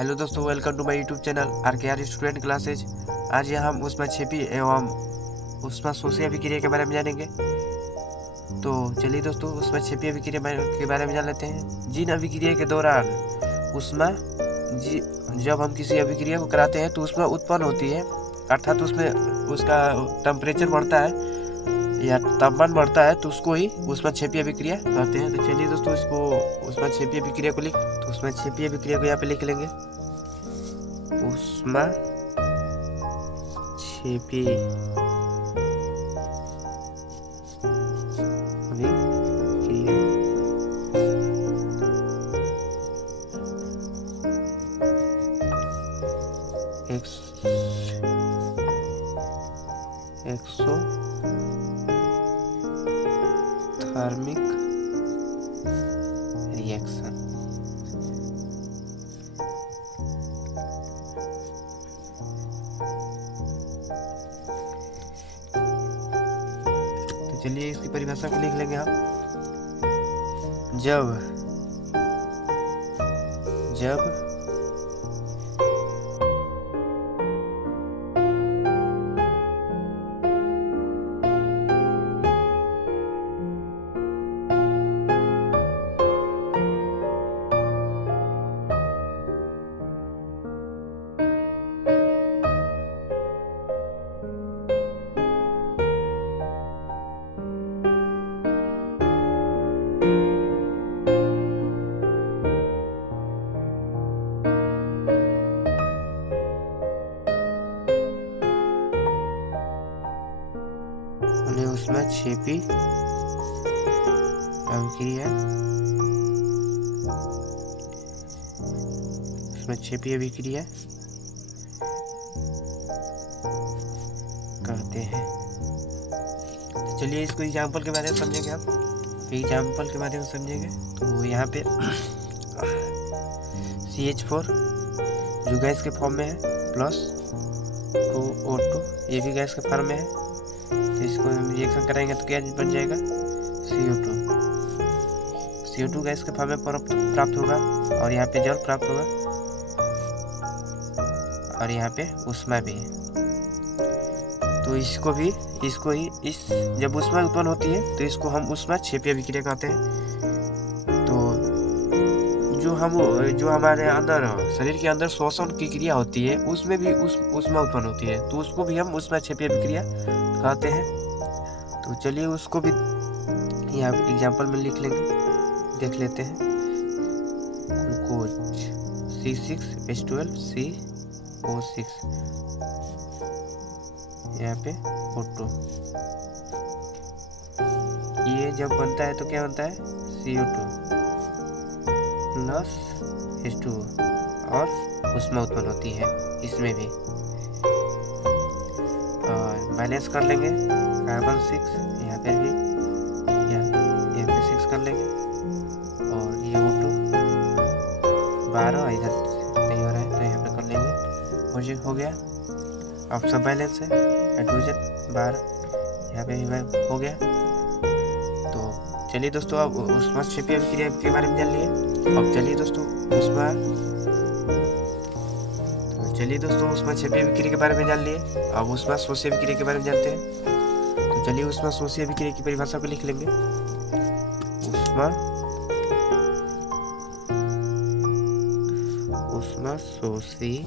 Hello दोस्तों, welcome to my YouTube channel RKR student classes. आज यहाँ हम ऊष्माक्षेपी एवं ऊष्माशोषी अभिक्रिया के बारे में जानेंगे। तो चलिए दोस्तों, ऊष्माक्षेपी अभिक्रिया के बारे में जान लेते हैं। जिन अभिक्रिया के दौरान ऊष्मा जब हम किसी अभिक्रिया को कराते हैं तो ऊष्मा उत्पन्न होती है, अर्थात उसमें उसका टेम्परेचर बढ़ता है या तापमान बढ़ता है, तो उसको ही ऊष्माक्षेपी अभिक्रिया कहते हैं। तो चलिए दोस्तों, इसको ऊष्माक्षेपी अभिक्रिया को ऊष्माक्षेपी अभिक्रिया को यहाँ पे लिख लेंगे। ऊष्माक्षेपी अभिक्रिया एक्सोथर्मिक रिएक्शन। तो चलिए इसकी परिभाषा को लिख लेंगे हम। जब ऊष्माक्षेपी अभिक्रिया कहते हैं। तो चलिए इसको एग्जाम्पल के बारे में समझेंगे हम। एग्जाम्पल के बारे में समझेंगे तो यहाँ पे CH4 जो गैस के फॉर्म में है प्लस 2O2 ये भी गैस के फॉर्म में है। तो इसको हम रिएक्शन कराएंगे तो क्या बन जाएगा, CO2 गैस के फॉर्म में प्राप्त होगा और यहाँ पे जल प्राप्त होगा और यहाँ पे ऊष्मा भी है। तो इसको ही जब ऊष्मा उत्पन्न होती है तो इसको हम ऊष्माक्षेपी अभिक्रिया कहते हैं। तो जो हमारे अंदर शरीर के अंदर श्वसन की क्रिया होती है उसमें भी ऊष्मा उत्पन्न होती है, तो उसको भी हम ऊष्माक्षेपी अभिक्रिया कहते हैं। तो चलिए उसको भी यहाँ एग्जाम्पल में लिख लेंगे, देख लेते हैं। ग्लूकोज C6H12CO6 यहाँ पे O2, ये जब बनता है तो क्या बनता है, CO2 प्लस H2O और ऊष्मा उत्पन्न होती है इसमें भी। और बैलेंस कर लेंगे, कार्बन 6 यहाँ पे भी, यहाँ पे 6 कर लेंगे और ये O2 12 इधर नहीं हो रहा है तो यहाँ पे कर लेंगे और ये हो गया। अब सब बैलेंस है, हाइड्रोजन 12 यहाँ पे भी हो गया। तो चलिए दोस्तों, अब ऊष्माक्षेपी अभिक्रिया के बारे में जान लिए। अब चलिए दोस्तों ऊष्माक्षेपी अभिक्रिया के बारे में जान लिए। अब ऊष्माशोषी अभिक्रिया के बारे में जानते हैं। तो चलिए ऊष्माशोषी अभिक्रिया की परिभाषा को लिख लेंगे। ऊष्माशोषी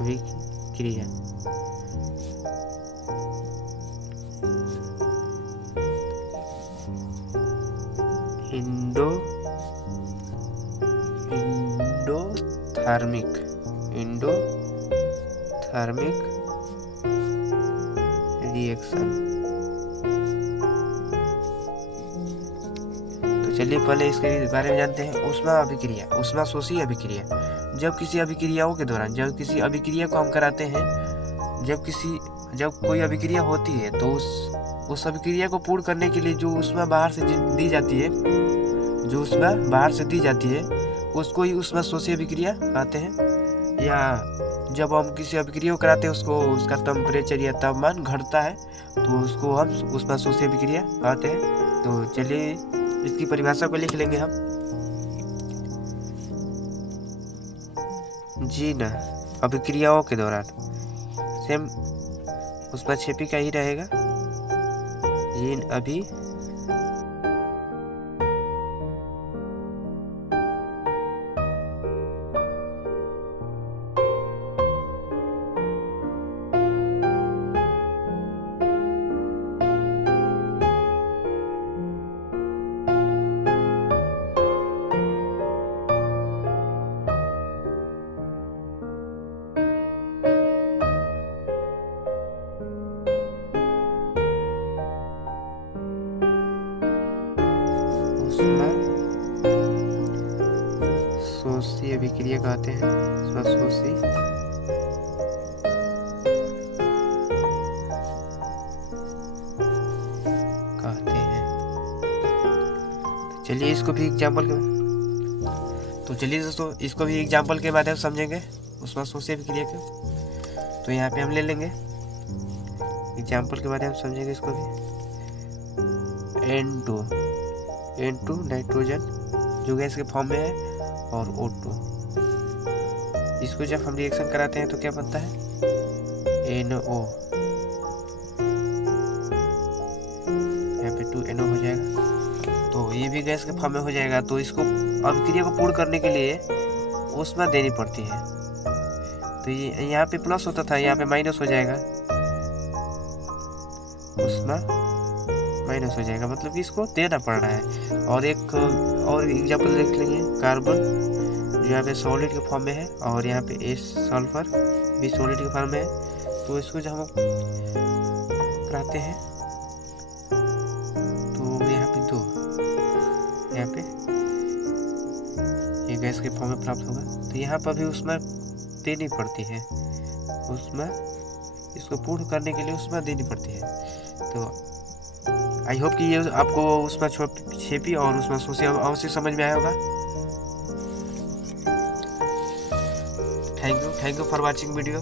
अभिक्रिया एंडोथर्मिक रिएक्शन। तो चलिए पहले इसके बारे में जानते हैं। ऊष्माशोषी अभिक्रिया जब किसी अभिक्रियाओं के दौरान, जब किसी अभिक्रिया को हम कराते हैं, जब कोई अभिक्रिया होती है तो उस अभिक्रिया को पूर्ण करने के लिए जो ऊष्मा बाहर से दी जाती है उसको ही ऊष्माशोषी अभिक्रिया कहते हैं। या जब हम किसी अभिक्रिया को कराते हैं उसका टेम्परेचर या तापमान घटता है तो उसको हम ऊष्माशोषी अभिक्रिया कहते हैं। तो चलिए इसकी परिभाषा को लिख लेंगे हम। जीन अभिक्रियाओं के दौरान, सेम ऊष्माक्षेपी का ही रहेगा। जीन अभी ऊष्माशोषी अभिक्रिया कहते हैं। ऊष्माशोषी कहते हैं। चलिए इसको भी एग्जाम्पल के, तो चलिए दोस्तों इसको भी एग्जाम्पल के माध्यम से समझेंगे ऊष्माशोषी अभिक्रिया को। तो यहाँ पे हम ले लेंगे एग्जाम्पल के माध्यम से समझेंगे इसको भी। N2 नाइट्रोजन जो गैस के फॉर्म में है, और O2, इसको जब हम रिएक्शन कराते हैं तो क्या बनता है, NO, यहाँ पे 2NO हो जाएगा। तो ये भी गैस के फॉर्म में हो जाएगा। तो इसको अभिक्रिया को पूर्ण करने के लिए ऊष्मा देनी पड़ती है। तो ये यहाँ पे प्लस होता था, यहाँ पे माइनस हो जाएगा, ऊष्मा माइनस हो जाएगा, मतलब कि इसको देना पड़ रहा है। और एक और एग्जाम्पल देख लेंगे, कार्बन जो यहाँ पे सॉलिड के फॉर्म में है, और यहाँ पे एस सल्फर भी सॉलिड के फॉर्म में है। तो इसको जब हम कराते हैं तो यहाँ पे दो, यहाँ पे ये गैस के फॉर्म में प्राप्त होगा। तो यहाँ पर भी ऊष्मा देनी पड़ती है, ऊष्मा इसको पूर्ण करने के लिए ऊष्मा देनी पड़ती है। तो आई होप कि ये आपको ऊष्माक्षेपी और ऊष्माशोषी अवश्य समझ में आया होगा। Thank you for watching video.